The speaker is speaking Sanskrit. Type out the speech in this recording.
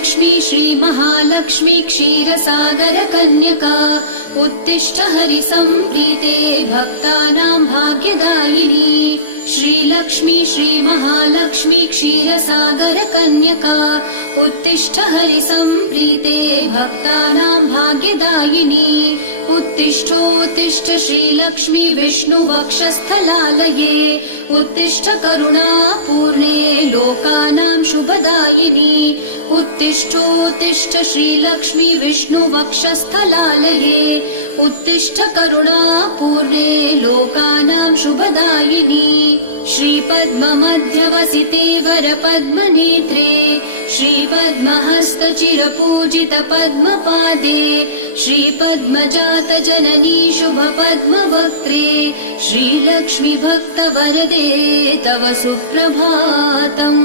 श्रीलक्ष्मी श्रीमहालक्ष्मी क्षीरसागरकन्यका उत्तिष्ठ हरिसम्प्रीते भक्तानां भाग्यदायिनी। श्रीलक्ष्मी श्रीमहालक्ष्मी क्षीरसागरकन्यका उत्तिष्ठ हरिसम्प्रीते भक्तानां भाग्यदायिनी। उत्तिष्ठोत्तिष्ठ श्रीलक्ष्मी विष्णुवक्षस्थलालये उत्तिष्ठ करुणापूर्णे लोकानां शुभदायिनी। उत्तिष्ठोत्तिष्ठ श्रीलक्ष्मी विष्णुवक्षस्थलालये उत्तिष्ठ करुणापूर्णे लोकानां शुभदायिनी। श्रीपद्ममध्यवसिते वरपद्मनेत्रे श्रीपद्महस्तचिरपूजित पद्मपादे श्रीपद्मजातजननी शुभपद्मवक्त्रे श्रीलक्ष्मी भक्तवरदे तव सुप्रभातम्।